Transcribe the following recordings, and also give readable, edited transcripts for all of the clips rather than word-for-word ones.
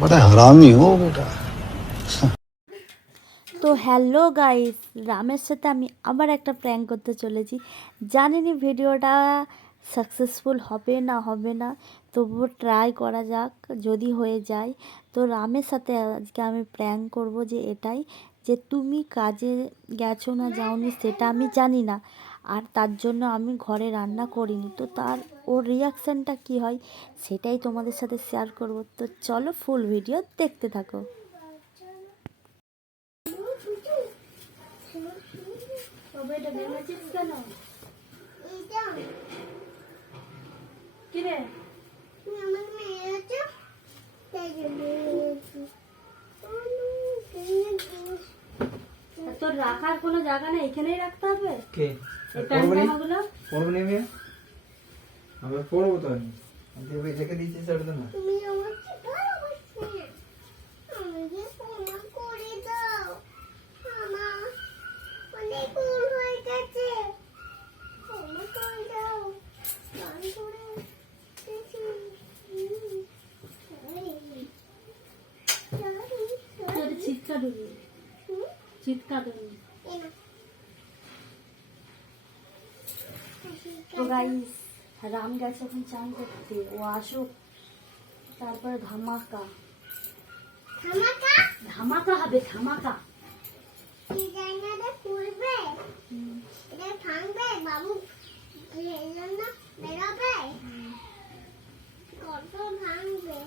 बड़ा हरामी हो बेटा। তো হ্যালো গাইস, রামের সাথে আমি আবার একটা প্র্যাঙ্ক করতে চলেছি। জানিনি ভিডিওটা সাকসেসফুল হবে না তবুও ট্রাই করা যাক। যদি হয়ে যায় তো রামের সাথে আজকে আমি প্র্যাঙ্ক করব যে এটাই, যে তুমি কাজে গেছো না যাওনি সেটা আমি জানি না, আর তার জন্য আমি ঘরে রান্না করিনি, তো তার ওর রিয়াকশানটা কী হয় সেটাই তোমাদের সাথে শেয়ার করব। তো চলো ফুল ভিডিও দেখতে থাকো। কিরে তোর রাখার কোনো জায়গা নেই, এখানেই রাখতে হবে। কে পড়বো নি আমি পড়বো তো আমি রেখে দিয়েছি সেটা তো না। চিৎকার তো গাইস, রাম গেছে এখন চান করতে, ও আসুক তারপরে ধামাকা ধামাকা হবে। ধামাকা বাবু বেরোবে কত ভাঙবে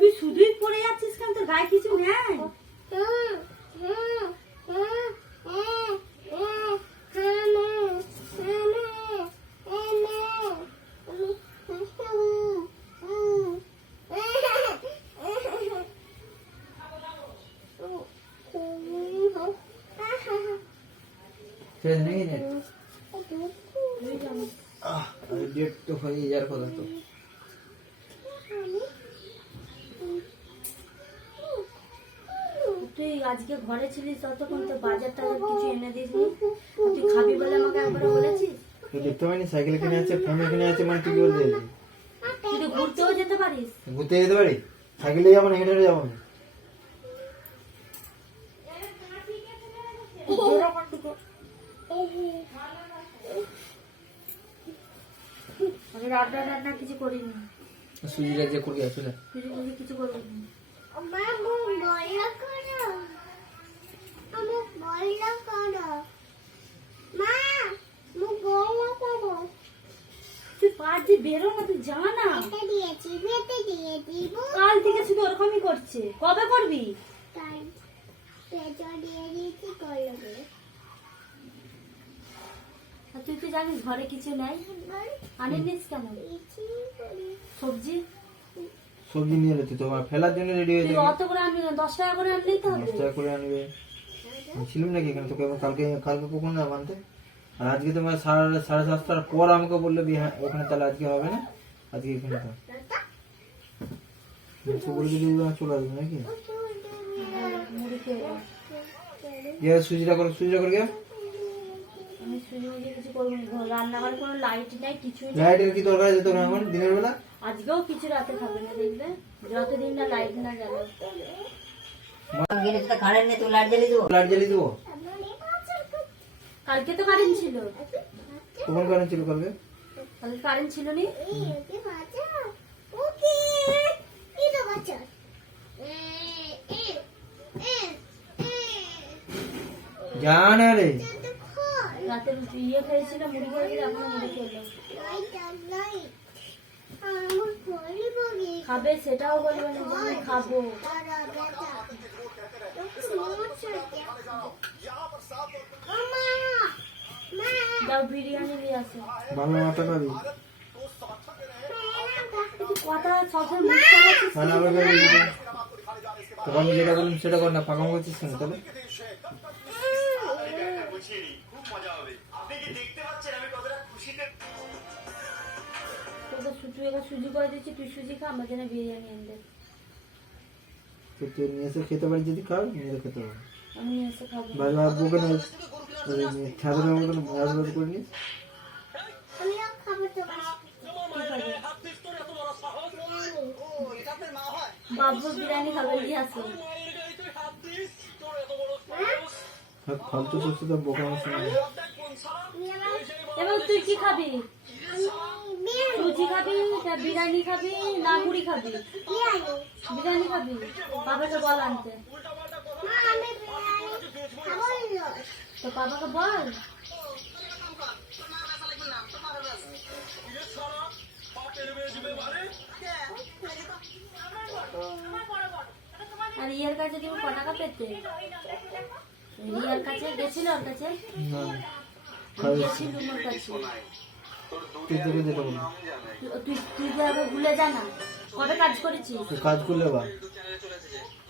তুই শুধুই পড়ে যাচ্ছিস কেন? তোর গায়ে কিছু নেই? ডেট তো হয়ে যাওয়ার কথা তো। তুই আজকে ঘরে ছিলিস ততক্ষণ তো বাজার টাজার কিছু এনে দিসনি, তুই খাবি বলে আমাকে একবার বলেছিস। তুই দেখতে পাইনি সাইকেল কিনে আছে, ফোন কিনে আছে, মানে তুই কি বলতে চাইছিস? তুই তো ঘুরতেও যেতে পারিস। ঘুরতে যেতে পারি, সাইকেলে যাবো না, হেঁটে হেঁটে যাবো না। আমি রান্না কিছু করিনি। সুজি রাজ্যে করবি আসলে কিছু করবি না। তুই পারছি বেরো না, তুই যা না। কাল থেকে শুধু ওরকমই করছে, কবে করবি? তুই তো জানিস ঘরে কিছু নাই, আনিস কেন? সবজি সবজি নিয়ে এলে তুই তোমার ফেলার জন্য রেডি হয়ে যাবে। অত করে আনবি না, 10 টাকা করে আনলেই তো হবে। 10 টাকা করে আনবে। ছিলাম নাকি এখানে তোকে? কালকে কখন না আনতে? আর আজকে তোমার 7:30টার পর আমাকে বললে ওখানে, তাহলে আজকে হবে না। আজকে এখানে তো বলে দিদি চলে আসবে নাকি? সুজিটা করে গে। আমি সুজি কিছু করবো না, রান্নাঘরে কোনো লাইট নাই, কিছুই নাই। লাইটের কি দরকার আছে তোর এখন দিনের বেলা? আজকেও কিছু রাতে খাবে না, দেখবে যতদিন না লাইট না জ্বালো। লাইট জ্বালিয়ে দেবো। কালকে তো কারেন্ট ছিল। কখন কারেন্ট ছিল? কালকে কারেন্ট ছিল নি। জান রে রাতে ইয়ে খেয়েছিল, মুড়ি করে দিলে এখনো মুড়ি খেলো। খাবে সেটাও বলবে না, আমি খাবো। Mama! যাও বিরিয়ানি নিয়ে আসো। ভালো মাথা খাবি কথা সবসময় মুখ চালাচ্ছিস রান্না করে তখন আমি যেটা বললাম সেটা কর না, ফাঁকা করছিস কেন তাহলে? তোকে সুজি করে দিচ্ছি, তুই সুজি খা, আমার জন্য বিরিয়ানি এনে দে। তো তুই নিয়ে এসে খেতে পারিস, যদি খাও নিয়ে এসে খেতে পারো। আমি নিয়ে এসে খাবো। ভাই ভাই বুকে না খেতে মতন ভাজ ভাজ করে নিস। আমিও খাবো তো। বাবু বিরিয়ানি খাবে, নিয়ে আসো। ফালতু করছি তো বোকা মাসে এবং তুই কি খাবি? সুজি খাবি না বিরিয়ানি খাবি না মুড়ি খাবি? বিরিয়ানি খাবি? বাবাকে বল আনতে। তো বাবাকে বল। আর ইয়ের কাছে তুমি ক টাকা পেতে? রিয়ার কাছে গেছিল, ওর কাছে না গেছিল, ওর কাছে। তুই তোকে যেটা বলি তুই যে আবার ভুলে যা না, কবে কাজ করেছিস? তুই কাজ করলে বা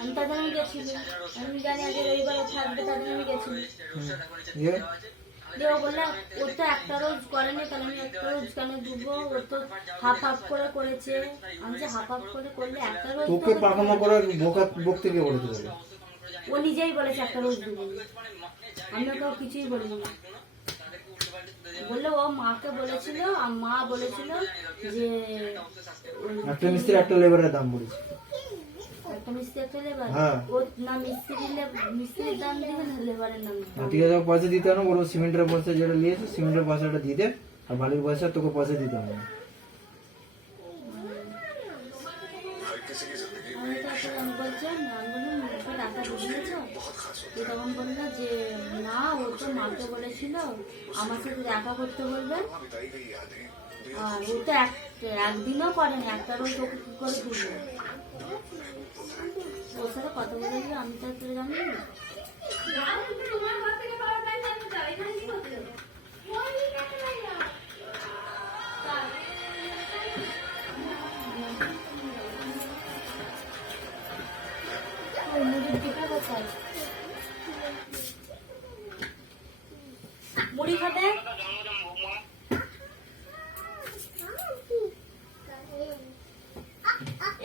আমি তাদের আমি গেছিল, আমি জানি আজ রবিবার থাকবে, তাদের আমি গেছিল। ইয়ে দিয়ে ও বললে ওর তো একটা রোজ করেনি, তাহলে আমি একটা রোজ কেন দুবো? ওর তো হাফ হাফ করে করেছে। আমি যে হাফ হাফ করে করলে একটা রোজ তোকে পাকামো করে বোকা বকতে গিয়ে বলেছে বলে ও নিজেই বলেছে একটা রোজ দুবো। আমি ওকে কিছুই বলিনি। বললে ও মাকে বলেছিল, আর মা বলেছিল যে একটা মিস্ত্রি একটা লেবারের দাম বলেছে। একটা মিস্ত্রি একটা লেবার, হ্যাঁ। ও না মিস্ত্রির দাম দিবে না লেবারের নাম দিবে। ঠিক আছে, পয়সা দিতে হবে না, বলবো সিমেন্টের পয়সা যেটা নিয়েছে সিমেন্টের পয়সাটা দিয়ে দে, আর বালির পয়সা তোকে পয়সা দিতে হবে না। আমি তো আসলে আমি বলছি আমি বললাম ওকে টাকা বুঝিয়েছ? তো তখন বললো যে না, ও তো মাকে বলেছিল আমার সাথে দেখা করতে বলবে, আর ও তো একদিনও করেনি, একটা রোজ ওকে কি করে তুলবে? ওর সাথে কথা বলেছিল, আমি তো আসলে জানি না। মুড়ি খাবে?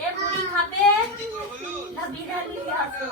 এ মুড়ি খাবে না বিরিয়ানি নিয়ে আসো?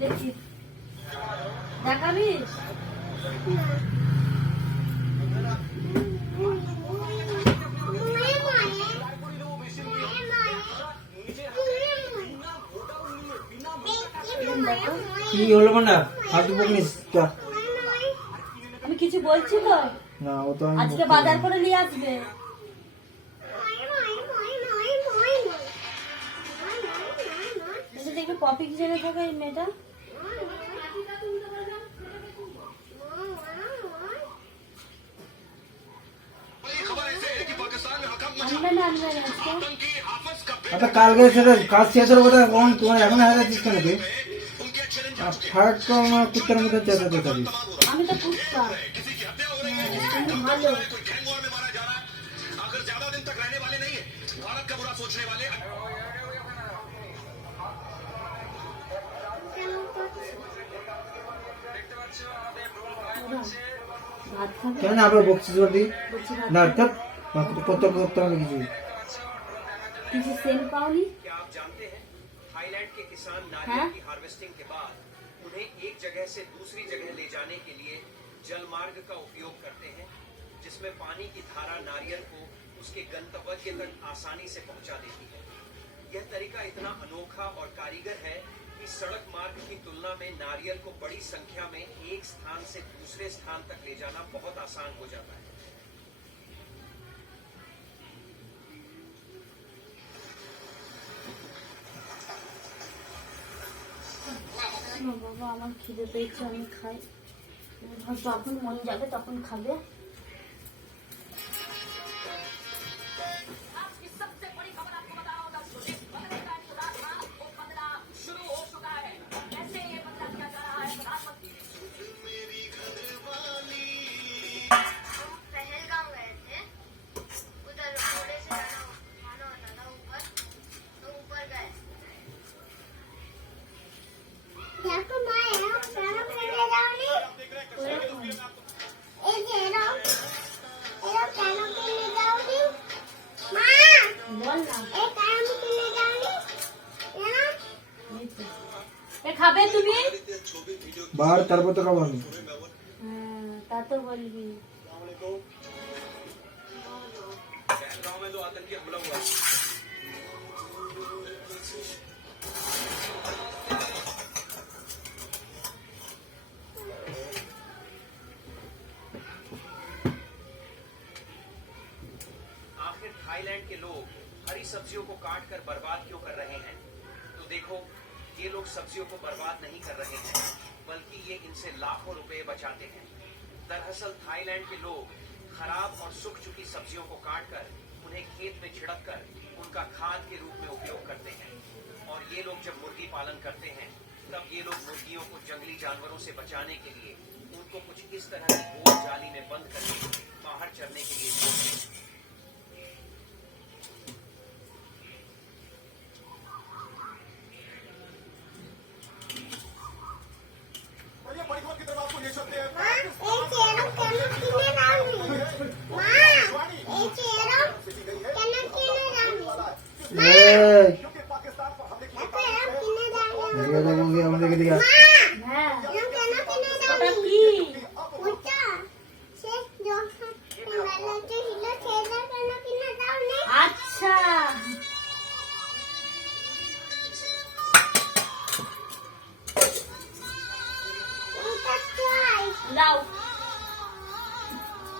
দেখি দেখাবি? কি হলো না ফালতু বকিস চল। আমি কিছু বলছি তো, না ও তো আমি আজকে বাজার করে নিয়ে আসবে। দেখি পপি কি জেনে থাকে এই মেয়েটা। আনবে না আজকে? আচ্ছা কালকে সেটা কাজ শেষের কথা কখন তোমার এখন হারা যাচ্ছিস কেন তুই? ফাট তো আমার কুত্তার মধ্যে চেঁচাতে থাকিস। আমি তো কুত্তা। তুমি ভালো। ভাত খাবে? কেন আবার বকছিস ওর দিকে? বলছি ভাত না খাবে? থাক করতে করতে হবে কিছু। কিছু সেন্ট পাওনি? क्या आप जानते हैं थाईलैंड के किसान हाँ? नारियल की हार्वेस्टिंग के बाद उन्हें एक जगह से दूसरी जगह ले जाने के लिए जल मार्ग का उपयोग करते हैं, जिसमें पानी की धारा नारियल को उसके गंतव्य तक आसानी से पहुंचा देती है। यह तरीका इतना अनोखा और कारीगर है कि सड़क मार्ग की तुलना में नारियल को बड़ी संख्या में एक स्थान से दूसरे स्थान तक ले जाना बहुत आसान हो जाता है। বাবা আমার খিদে পেয়েছে, আমি খাই। যখন মন যাবে তখন খাবে। पहलगाम गए थे, उधर घोड़े से जाना होता था ऊपर, तो ऊपर गए। देखो माँ यहाँ पैरों पे ले जाओगी, ये पैरों पे ले जाओगी माँ, বল না, ये पैरों पे ले जाओगी यहाँ। এ খাবে তুমি? বার তারপর তো খাবো আমি। হ্যাঁ তা তো বলবি। पहलगाम में तो आतंकी हमला हुआ। आखिर थाईलैंड के लोग हरी सब्जियों को काट कर बर्बाद क्यों कर रहे हैं? तो देखो, ये लोग सब्जियों को बर्बाद नहीं कर रहे हैं, बल्कि ये इनसे लाखों रुपए बचाते हैं। दरअसल थाईलैंड के लोग खराब और सूख चुकी सब्जियों को काटकर उन्हें खेत में छिड़क कर उनका खाद के रूप में उपयोग करते हैं। और ये लोग जब मुर्गी पालन करते हैं, तब ये लोग मुर्गियों को जंगली जानवरों से बचाने के लिए उनको कुछ इस तरह की गोल जाली में बंद करके बाहर चरने के लिए छोड़ते हैं। माँ, ये चेहरा कैसे किने डालनी? माँ, ये चेहरा कैसे किने डालनी? देखो यार किने डालनी? देखिए देखूंगी हम देख दिया। माँ, ये कैसे किने डालनी? पूछा, से जो मैंने जो हिला चेहरा कैसे किने डालनी? আচ্ছা उधर चाय, লাও।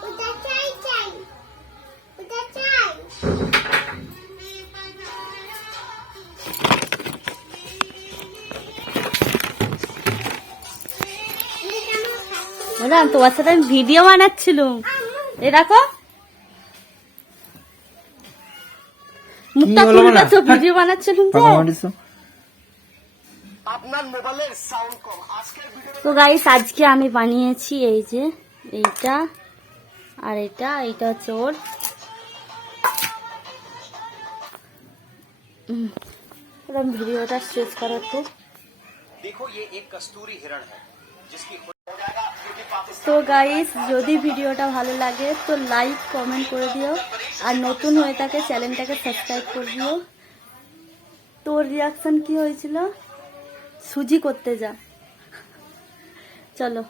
उधर चाय चाय, उधर चाय। দাদা তোমার সাথে আমি ভিডিও বানাচ্ছিলাম, এ দেখো মুখটা হলো খুলবে না? তো, ভিডিও বানাচ্ছিলাম তো। তো গাইস আজকে আমি বানিয়েছি এই যে এইটা আর এইটা হচ্ছে ওর। এরকম ভিডিওটা শেষ করো তো। देखो, ये एक कस्तूरी हिरण है जिसकी তো গাইস যদি ভিডিওটা ভালো লাগে তো লাইক কমেন্ট করে দিও, আর নতুন হয়ে থাকে চ্যানেলটাকে সাবস্ক্রাইব করে দিও। তোর রিয়াকশন কি হয়েছিল? সুজি করতে যা, চলো।